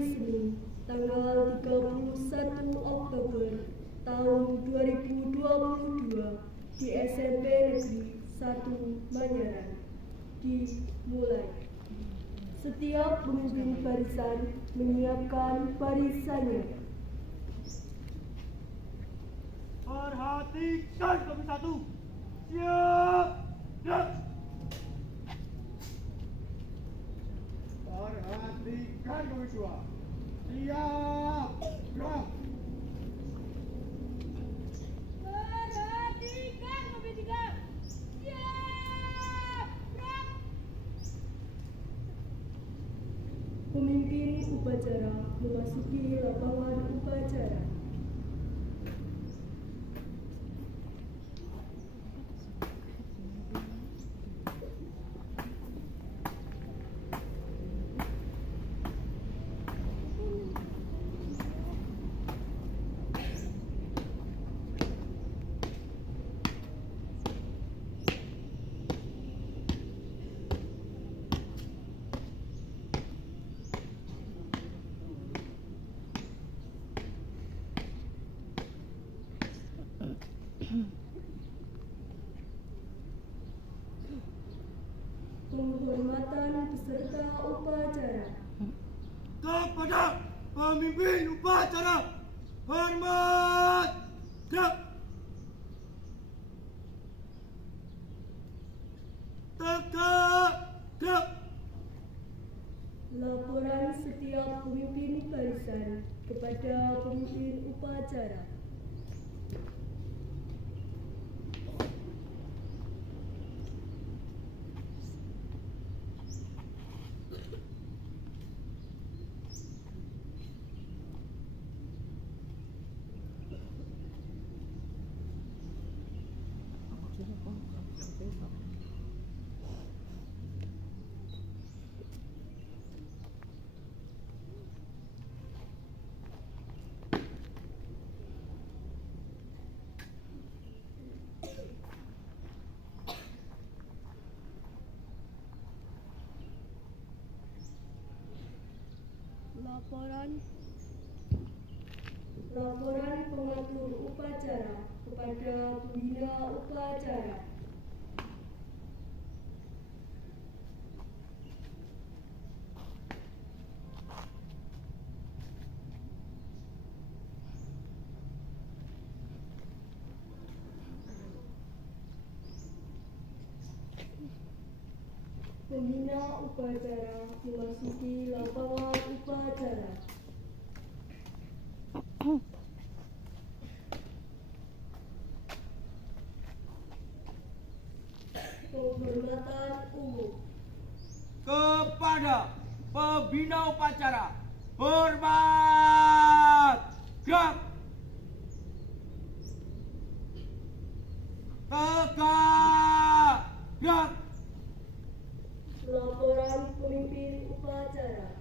Senin, tanggal 31 Oktober tahun 2022 di SMP Negeri 1 Manyaran. Dimulai. Setiap pemimpin barisan menyiapkan barisannya. Perhatikan kami satu. Siap. Gerak. Perhatikan kami dua. Siap. Gerak. Perhatikan kami tiga. Siap. Gerak. Pemimpin upacara memasuki lapangan upacara. Penghormatan peserta upacara. Kepada pemimpin upacara. Hormat. Gerak. Tegak. Gerak. Laporan setiap pemimpin barisan kepada pemimpin upacara. Laporan pengatur upacara kepada pembina upacara. Pembina upacara memasuki lapangan upacara. Penghormatan umum. Kepada pembina upacara. Hormat. Gerak. Tegak. Gerak. Laporan pemimpin upacara.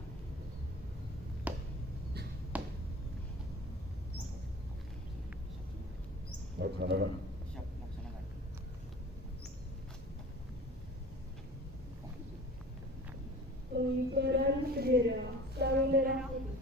Laksanakan. Siap, laksanakan. Pengibaran bendera Sang Merah Putih.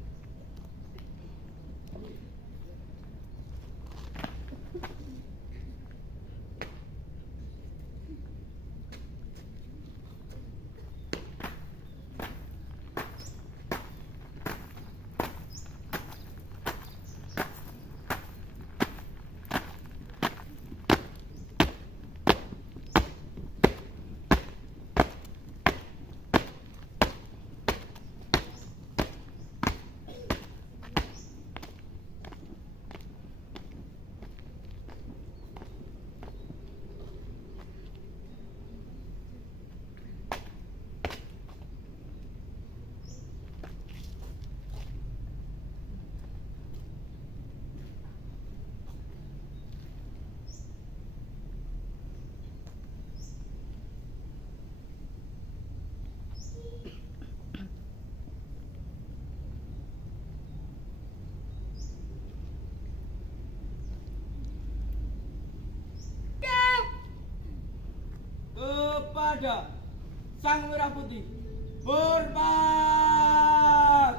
Kepada Sang Merah Putih. Hormat.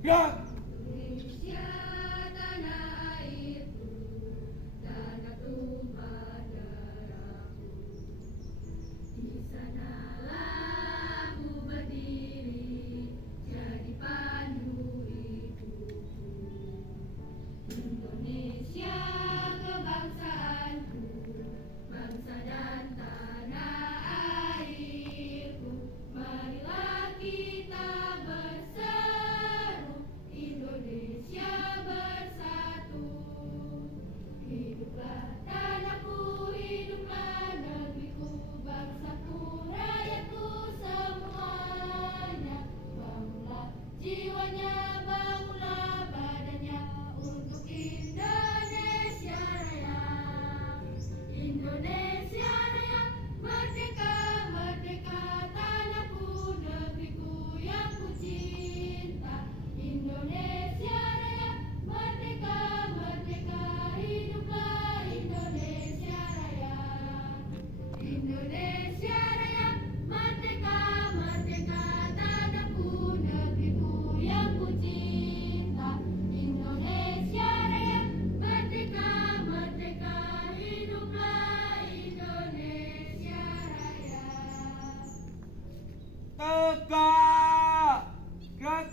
gerak. Indonesia tanah airku, tanah tumpah darahku. Di sanalah aku berdiri, jadi pandu hidupku. Indonesia kebangsaanku, bangsa dan tanah airku. Marilah kita berseru, Indonesia bersatu. Hiduplah tanahku, hiduplah negeriku, bangsaku, rakyatku semuanya. Bangunlah jiwanya, bangunlah badannya untuk Indonesia Raya. Indonesia Raya, merdeka, merdeka, tanahku, negeriku yang ku cinta. Indonesia Raya, merdeka, merdeka, hiduplah Indonesia Raya. Indonesia Raya, merdeka, merdeka, tanahku, negeriku yang ku cinta. Indonesia Raya, merdeka, merdeka, hiduplah Indonesia Raya. Tegak. Gerak.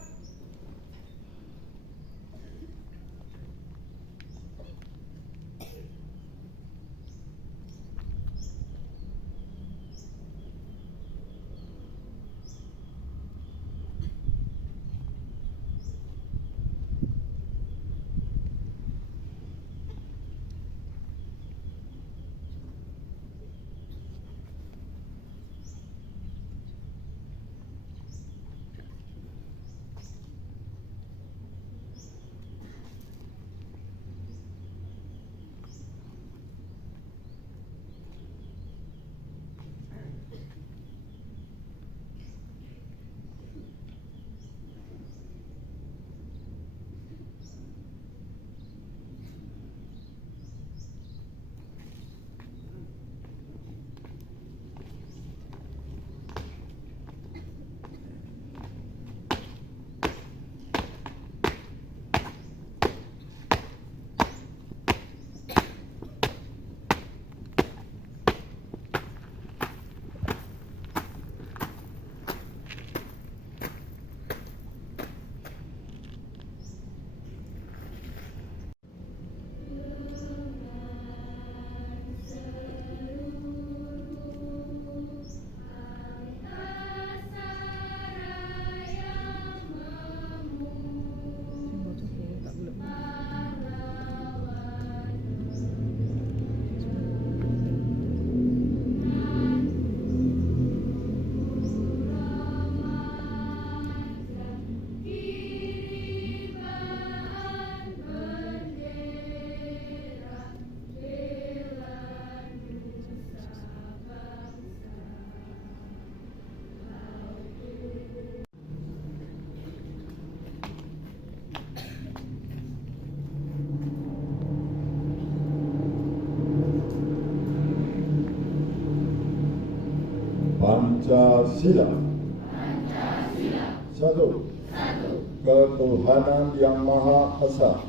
Pancasila. Satu. Ketuhanan yang Maha Esa.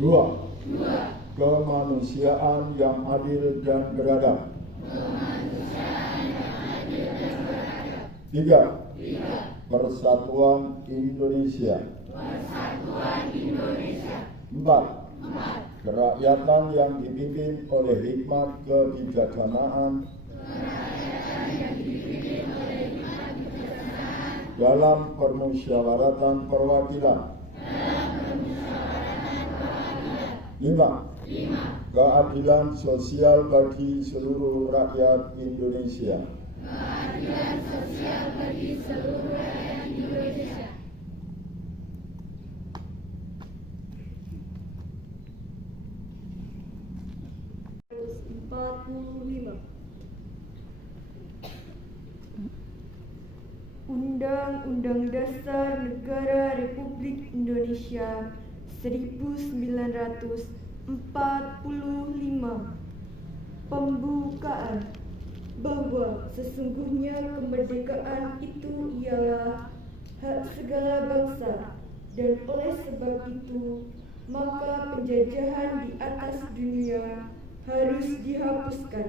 Dua. Kemanusiaan yang adil dan beradab. Tiga. Persatuan Indonesia. Empat. Kerakyatan yang dipimpin oleh hikmat kebijaksanaan dalam permusyawaratan perwakilan. 5. Keadilan sosial bagi seluruh rakyat Indonesia. Undang-Undang Dasar Negara Republik Indonesia 1945. Pembukaan bahwa sesungguhnya kemerdekaan itu ialah hak segala bangsa, dan oleh sebab itu, maka penjajahan di atas dunia harus dihapuskan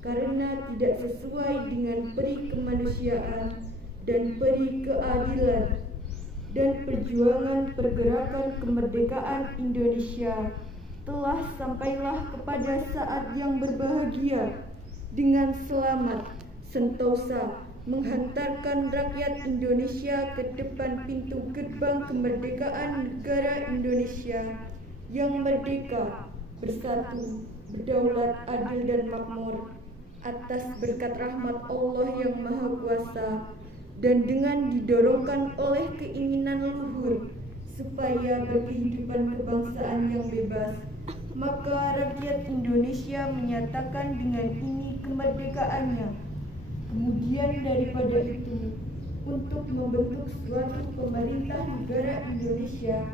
karena tidak sesuai dengan peri kemanusiaan dan peri keadilan. Dan perjuangan pergerakan kemerdekaan Indonesia telah sampailah kepada saat yang berbahagia dengan selamat sentosa menghantarkan rakyat Indonesia ke depan pintu gerbang kemerdekaan negara Indonesia yang merdeka, bersatu, berdaulat, adil dan makmur atas berkat rahmat Allah yang Maha Kuasa, dan dengan didorongkan oleh keinginan luhur supaya berkehidupan kebangsaan yang bebas, maka rakyat Indonesia menyatakan dengan ini kemerdekaannya. Kemudian daripada itu, untuk membentuk suatu pemerintah negara Indonesia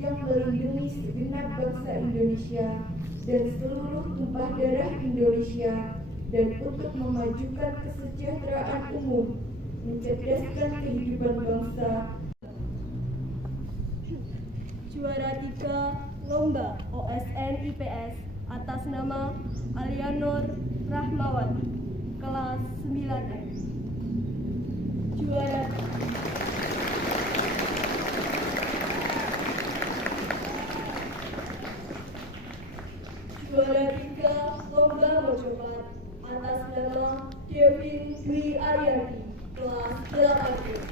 yang melindungi segenap bangsa Indonesia dan seluruh tumpah darah Indonesia, dan untuk memajukan kesejahteraan umum, mencerdaskan kehidupan bangsa. Juara 3 Lomba OSN IPS atas nama Alianor Rahmawati, kelas 9F. Juara Juara 3 Lomba Mojopat atas nama Devin Dwi Ariyanti, kelas 8F.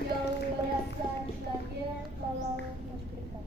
Yang merasa dipanggil tolong menceritakan.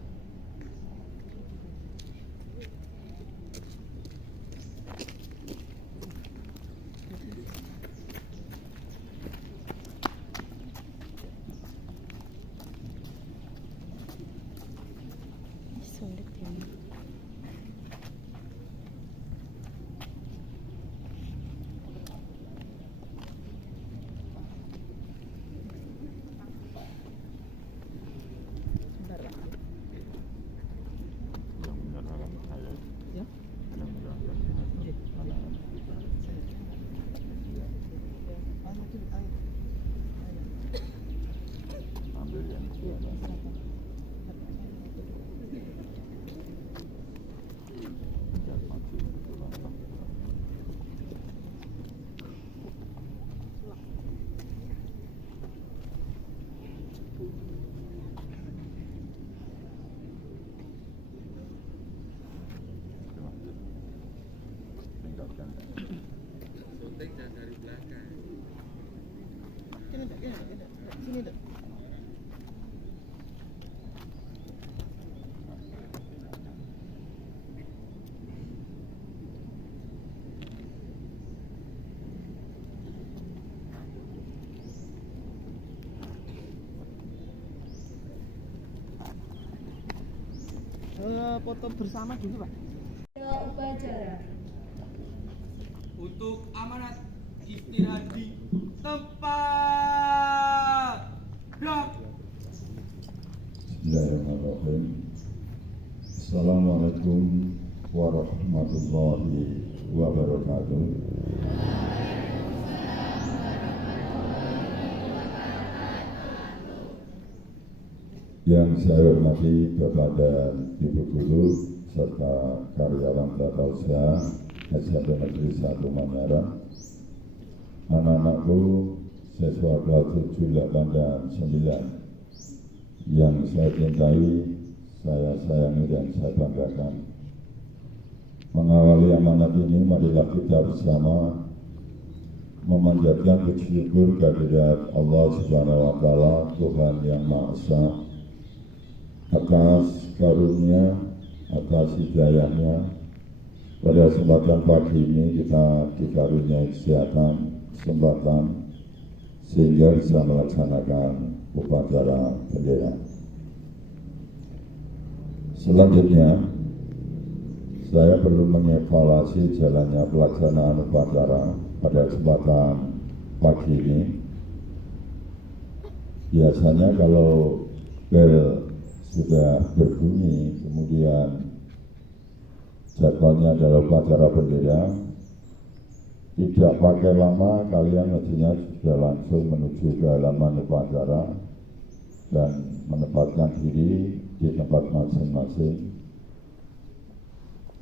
Foto bersama dulu, Pak. Upacara. Untuk amanat istirahat di tempat. Gerak. Bismillahirrahmanirrahim. Assalamualaikum warahmatullahi wabarakatuh. Yang saya hormati Bapak dan Ibu Guru serta karyawan tata usaha SMP Negeri 1 Manyara, anak-anakku siswa kelas 7, 8, dan 9 yang saya cintai, saya sayangi dan saya banggakan. Mengawali amanat ini, marilah kita bersama memanjatkan puji syukur kehadirat Allah Subhanahu wa Ta'ala, Tuhan yang Maha Esa, atas karunia, atas hidayahnya. Pada kesempatan pagi ini kita dikaruniai kesehatan, kesempatan sehingga bisa melaksanakan upacara bendera. Selanjutnya, saya perlu mengevaluasi jalannya pelaksanaan upacara pada kesempatan pagi ini. Biasanya kalau bel sudah berbunyi, kemudian jadwalnya adalah upacara bendera, tidak pakai lama, kalian mestinya sudah langsung menuju ke halaman upacara dan menempatkan diri di tempat masing-masing.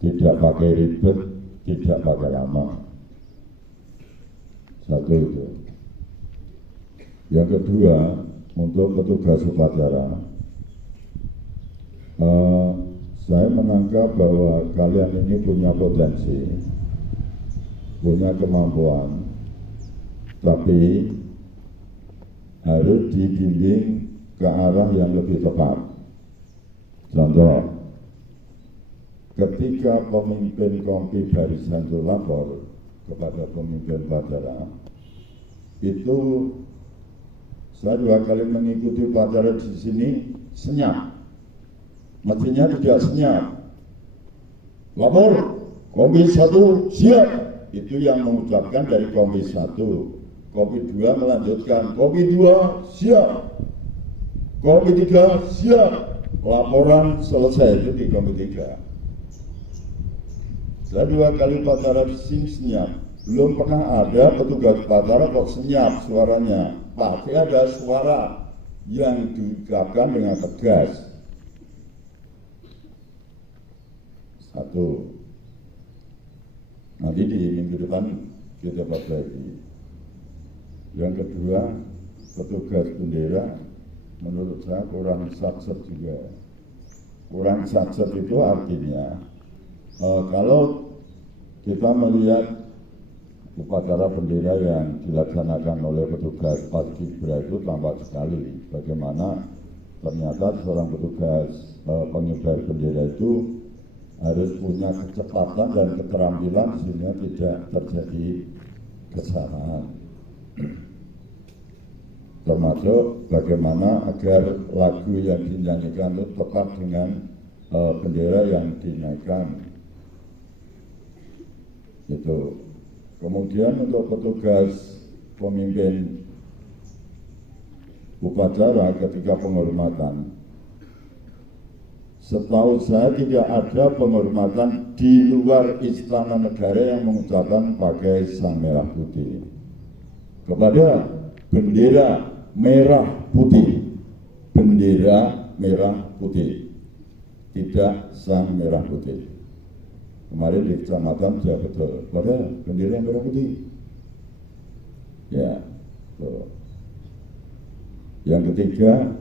Tidak pakai ribet, tidak pakai lama. Satu itu. Yang kedua, untuk petugas upacara, saya menangkap bahwa kalian ini punya potensi, punya kemampuan, tapi harus dibimbing ke arah yang lebih tepat. Contoh, ketika pemimpin kompi barisan itu lapor kepada pemimpin upacara, itu saya 2 kali mengikuti upacara di sini senyap, mestinya tidak senyap. Lapor, kompi 1 siap. Itu yang mengucapkan dari kompi 1. Kompi 2 melanjutkan, kompi 2 siap, kompi 3 siap. Laporan selesai itu di kompi 3. Saya 2 kali upacara di sini senyap. Belum pernah ada petugas upacara kok senyap suaranya. Pasti ada suara yang diucapkan dengan tegas. 1. Nanti di minggu depan kita perbaiki. Yang kedua, petugas bendera menurut saya kurang satset juga. Kurang satset itu artinya kalau kita melihat upacara bendera yang dilaksanakan oleh petugas Paskibra itu tampak sekali bagaimana ternyata seorang petugas pengibar bendera itu harus punya kecepatan dan keterampilan sehingga tidak terjadi kesalahan. Termasuk bagaimana agar lagu yang dinyanyikan itu tepat dengan bendera yang dinaikkan. Itu. Kemudian untuk petugas pemimpin upacara ketika penghormatan, setahu saya tidak ada penghormatan di luar istana negara yang mengucapkan pakai sang merah putih kepada bendera merah putih, bendera merah putih, tidak sang merah putih. Kemarin di kecamatan sudah betul, pada bendera merah putih. Ya, tuh. Yang ketiga,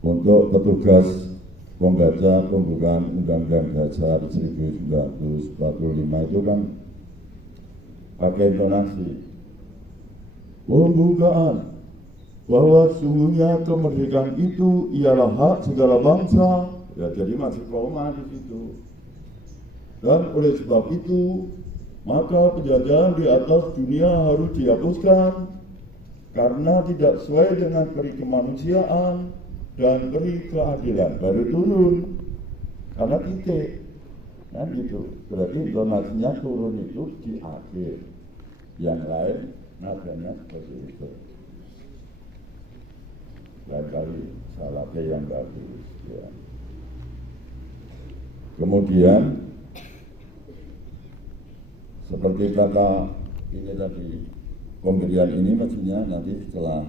untuk petugas pembaca pembukaan Undang-Undang Dasar 1945 itu kan pakai intonasi pembukaan bahwa sungguhnya kemerdekaan itu ialah hak segala bangsa. Ya, jadi masih koma di situ. Dan oleh sebab itu maka penjajahan di atas dunia harus dihapuskan karena tidak sesuai dengan peri kemanusiaan dan beri keadilan. Baru turun karena titik kan gitu. Berarti donasinya turun itu di akhir, yang lain nadanya seperti itu. Lain kali salatnya yang bagus ya. Kemudian seperti kata ini tadi, pemberian ini mestinya nanti setelah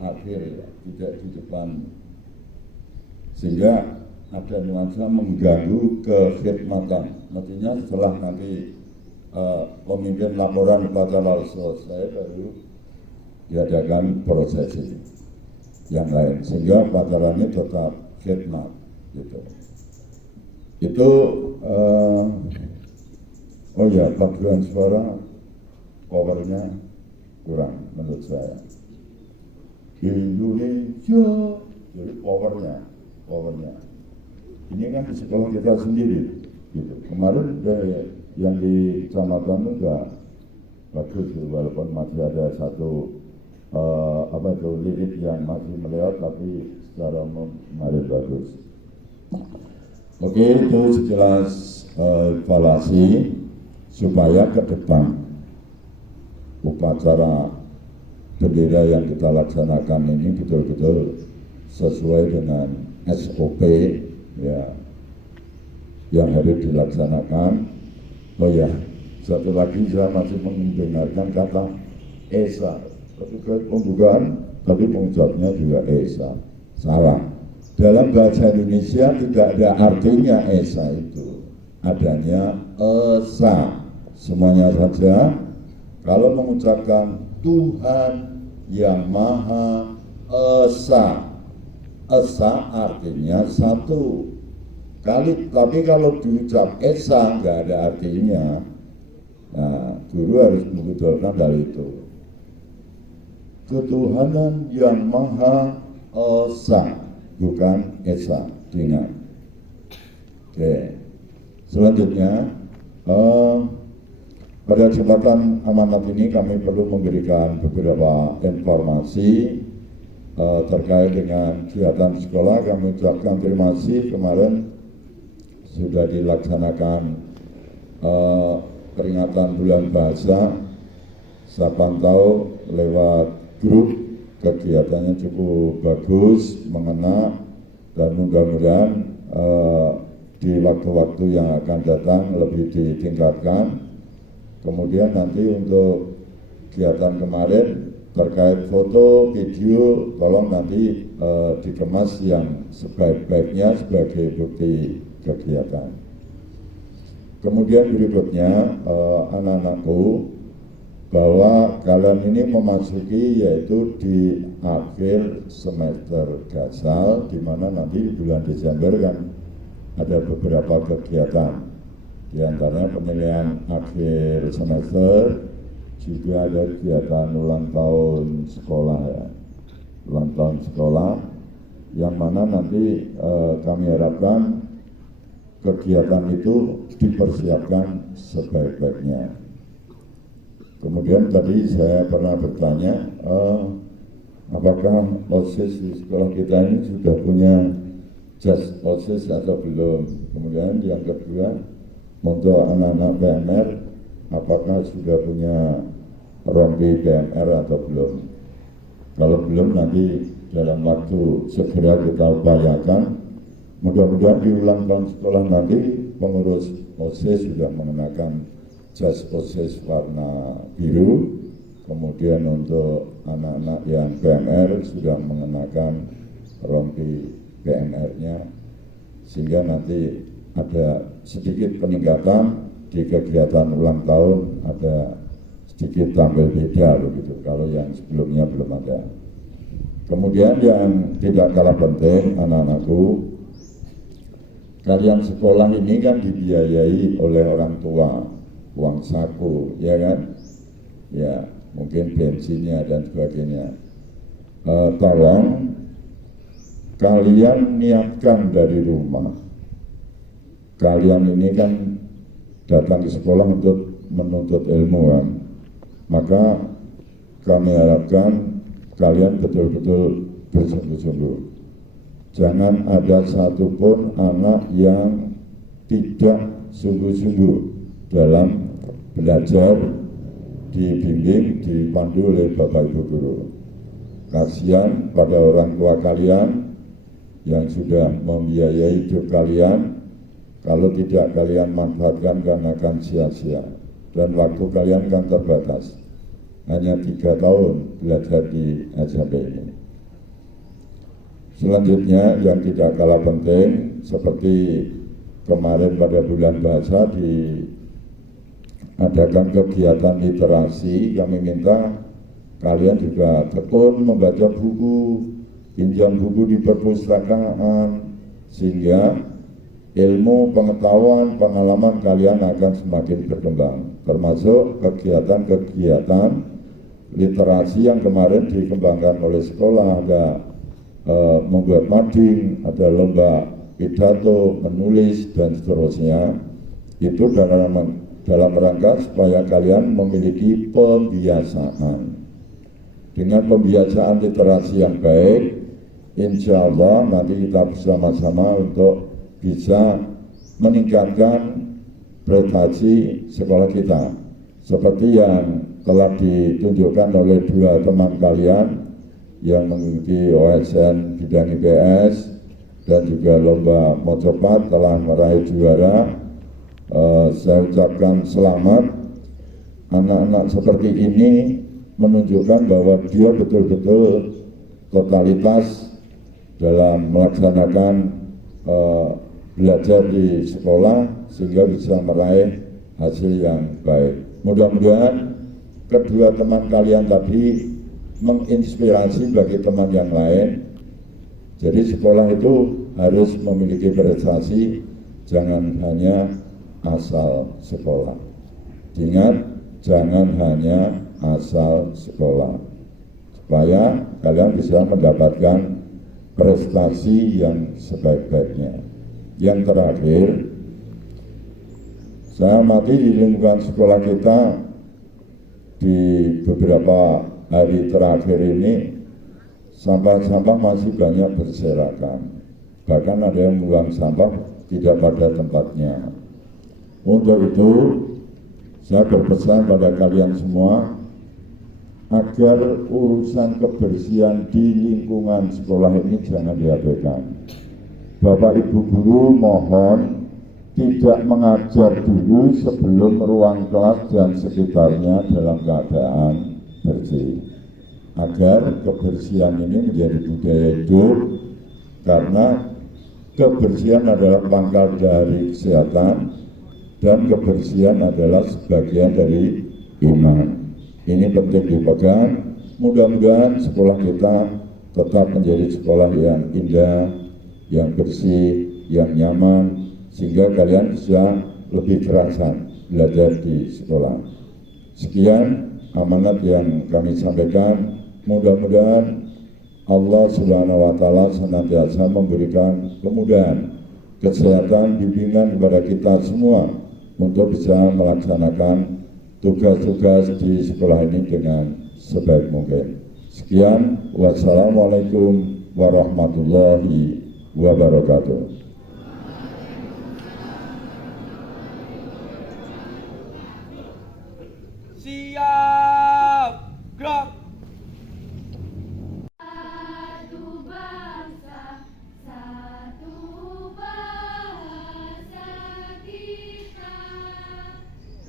akhir ya, tidak di depan, sehingga ada nuansa mengganggu kekhidmatan. Mestinya setelah nanti pemimpin laporan upacara selesai baru diadakan prosesi yang lain, sehingga upacaranya tetap khidmat gitu. Itu oh ya, paduan suara powernya kurang menurut saya. Indonesia, jadi powernya. Ini kan di sekolah kita sendiri, gitu. Kemarin yang di kecamatan itu enggak bagus, walaupun masih ada satu lirik yang masih melewat, tapi secara kemarin bagus. Oke, itu sejelas evaluasi supaya ke depan upacara bendera yang kita laksanakan ini betul-betul sesuai dengan SOP ya yang harus dilaksanakan. Oh ya, Satu lagi saya masih mendengarkan kata Esa. Ketika pembukaan, tapi pengucapnya juga Esa. Salah. Dalam bahasa Indonesia tidak ada artinya Esa itu. Adanya Esa. Semuanya saja. Kalau mengucapkan Tuhan yang Maha Esa. Esa artinya satu. Tapi kalau diucap Esa nggak ada artinya. Nah, guru harus membetulkan hal itu. Ketuhanan yang Maha Esa, bukan Esa. Ingat. Oke. Selanjutnya, pada kesempatan amanat ini kami perlu memberikan beberapa informasi terkait dengan kegiatan sekolah. Kami ucapkan terima kasih kemarin sudah dilaksanakan peringatan bulan bahasa. Saya pantau lewat grup, kegiatannya cukup bagus, mengena, dan mudah-mudahan di waktu-waktu yang akan datang lebih ditingkatkan. Kemudian nanti untuk kegiatan kemarin terkait foto, video, tolong nanti dikemas yang sebaik-baiknya sebagai bukti kegiatan. Kemudian berikutnya anak-anakku, bahwa kalian ini memasuki yaitu di akhir semester dasar, di mana nanti bulan Desember kan ada beberapa kegiatan, di antaranya penilaian akhir semester, juga ada kegiatan ulang tahun sekolah ya, ulang tahun sekolah, yang mana nanti kami harapkan kegiatan itu dipersiapkan sebaik-baiknya. Kemudian tadi saya pernah bertanya, apakah OSIS di sekolah kita ini sudah punya jas OSIS atau belum? Kemudian yang kedua, untuk anak-anak PMR, apakah sudah punya rompi PMR atau belum? Kalau belum, nanti dalam waktu segera kita upayakan. Mudah-mudahan di ulang tahun sekolah nanti pengurus OSIS sudah mengenakan jas OSIS warna biru. Kemudian untuk anak-anak yang PMR sudah mengenakan rompi PMR-nya, sehingga nanti ada sedikit peningkatan di kegiatan ulang tahun, ada sedikit tampil beda begitu, kalau yang sebelumnya belum ada. Kemudian yang tidak kalah penting, anak-anakku, kalian sekolah ini kan dibiayai oleh orang tua, uang saku, ya kan? Ya, mungkin bensinnya dan sebagainya. Tolong kalian niatkan dari rumah. Kalian ini kan datang ke sekolah untuk menuntut ilmu kan. Maka kami harapkan kalian betul-betul bersungguh-sungguh. Jangan ada satupun anak yang tidak sungguh-sungguh dalam belajar, dibimbing, dipandu oleh Bapak Ibu Guru. Kasihan pada orang tua kalian yang sudah membiayai hidup kalian, kalau tidak kalian manfaatkan karena akan sia-sia, dan waktu kalian kan terbatas, hanya 3 tahun belajar di SMP ini. Selanjutnya yang tidak kalah penting, seperti kemarin pada bulan bahasa diadakan kegiatan literasi, kami minta kalian juga tekun membaca buku, pinjam buku di perpustakaan, sehingga ilmu, pengetahuan, pengalaman kalian akan semakin berkembang, termasuk kegiatan-kegiatan literasi yang kemarin dikembangkan oleh sekolah. Ada membuat mading, ada lomba pidato, menulis, dan seterusnya. Itu dalam rangka supaya kalian memiliki pembiasaan. Dengan pembiasaan literasi yang baik, insya Allah nanti kita bersama-sama untuk bisa meningkatkan prestasi sekolah kita, seperti yang telah ditunjukkan oleh 2 teman kalian yang mengikuti OSN bidang IPS dan juga lomba mocopat telah meraih juara. Saya ucapkan selamat anak-anak seperti ini menunjukkan bahwa dia betul-betul totalitas dalam melaksanakan belajar di sekolah sehingga bisa meraih hasil yang baik. Mudah-mudahan kedua teman kalian tadi menginspirasi bagi teman yang lain. Jadi sekolah itu harus memiliki prestasi, jangan hanya asal sekolah. Ingat, jangan hanya asal sekolah, supaya kalian bisa mendapatkan prestasi yang sebaik-baiknya. Yang terakhir, saya amati di lingkungan sekolah kita di beberapa hari terakhir ini, sampah-sampah masih banyak berserakan. Bahkan ada yang membuang sampah tidak pada tempatnya. Untuk itu, saya berpesan pada kalian semua agar urusan kebersihan di lingkungan sekolah ini jangan diabaikan. Bapak Ibu guru mohon tidak mengajar dulu sebelum ruang kelas dan sekitarnya dalam keadaan bersih, agar kebersihan ini menjadi budaya hidup, karena kebersihan adalah pangkal dari kesehatan dan kebersihan adalah sebagian dari iman. Ini penting dipegang. Mudah-mudahan sekolah kita tetap menjadi sekolah yang indah, yang bersih, yang nyaman, sehingga kalian bisa lebih kerasan belajar di sekolah. Sekian amanat yang kami sampaikan. Mudah-mudahan Allah Subhanahu wa Ta'ala senantiasa memberikan kemudahan, kesehatan, bimbingan kepada kita semua untuk bisa melaksanakan tugas-tugas di sekolah ini dengan sebaik mungkin. Sekian, wassalamualaikum warahmatullahi wabarakatuh. Siap, gerak. Satu bangsa, satu bahasa kita,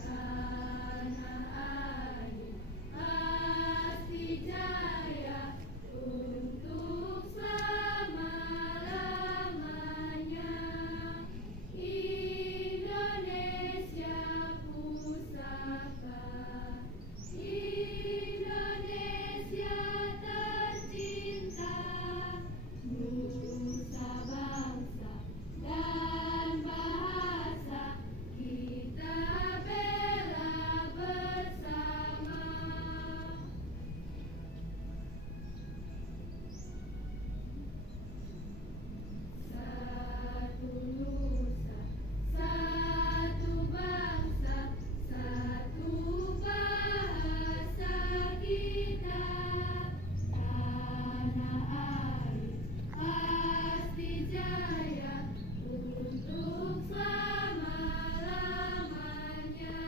tanah air pasti jaya untuk selama-lamanya. Indonesia pusaka, Indonesia tercinta, nusa bangsa dan bahasa kita bela bersama. Satu nusa, satu bangsa, satu bahasa kita, tanah air pasti jaya untuk selama-lamanya.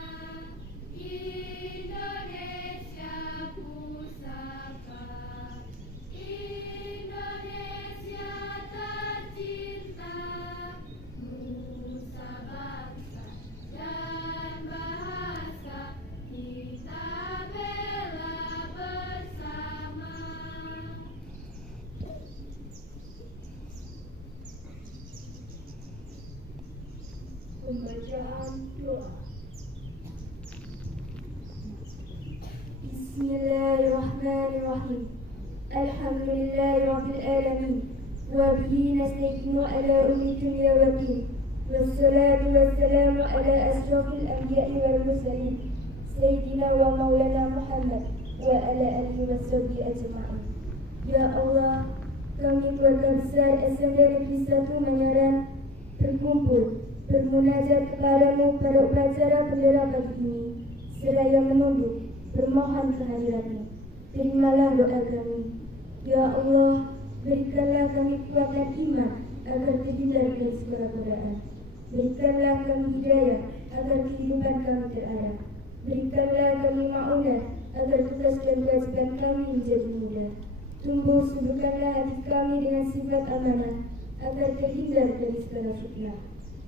Indonesia pusaka, Indonesia tercinta, nusa bangsa dan bahasa kita bela bersama. Pembacaan doa. Bismillahirrahmanirrahim. Alhamdulillahirabbil alamin. Wa bihi nasta'inu ala ummi dunya wa din. Wassalatu wassalamu ala asyrafil anbiya'i wal mursalin. Sayyidina wa maulana Muhammad wa ala alihi washabihi ajma'in. Ya Allah, kami keluarga besar SMK Negeri 1 Manyaran berkumpul bermunajat kepadamu pada upacara bendera pagi ini, seraya menunggu bermohon kehadiranmu. Terimalah doa kami. Ya Allah, berikanlah kami kekuatan iman agar terhindar dari segala godaan. Berikanlah kami hidayah agar kehidupan kami terarah. Berikanlah kami ma'unah agar tugas dan kewajiban kami menjadi mudah. Tumbuh sudutkanlah hati kami dengan sifat amanah agar terhindar dari segala fitnah.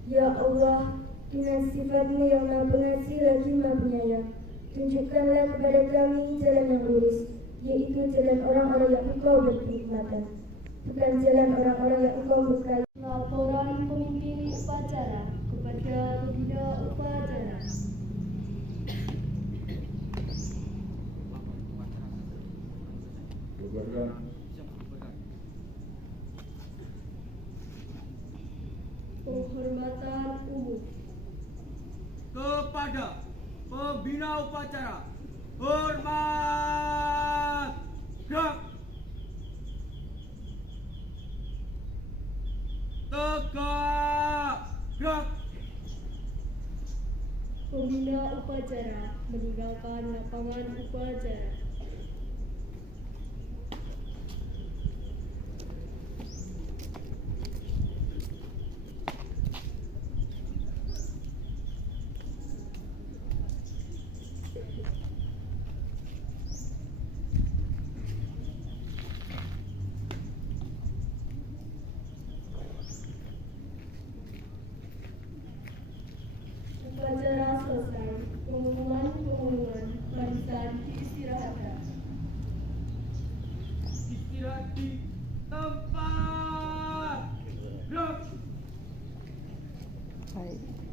Ya Allah, dengan sifat-Mu yang Maha Pengasih lagi Maha Penyayang, Tunjukkanlah kepada kami jalan yang lurus, yaitu jalan orang-orang yang Engkau beri kenikmatan, bukan jalan orang-orang yang Engkau berkahi. Laporan pemimpin upacara kepada pembina upacara. Bubarkan. Penghormatan umum Kepada pembina upacara, hormat. Gerak. Tegak. Gerak. Pembina upacara meninggalkan lapangan upacara. Upacara selesai. Pengumuman barisan diistirahatkan. Istirahat di tempat. Gerak. Baik.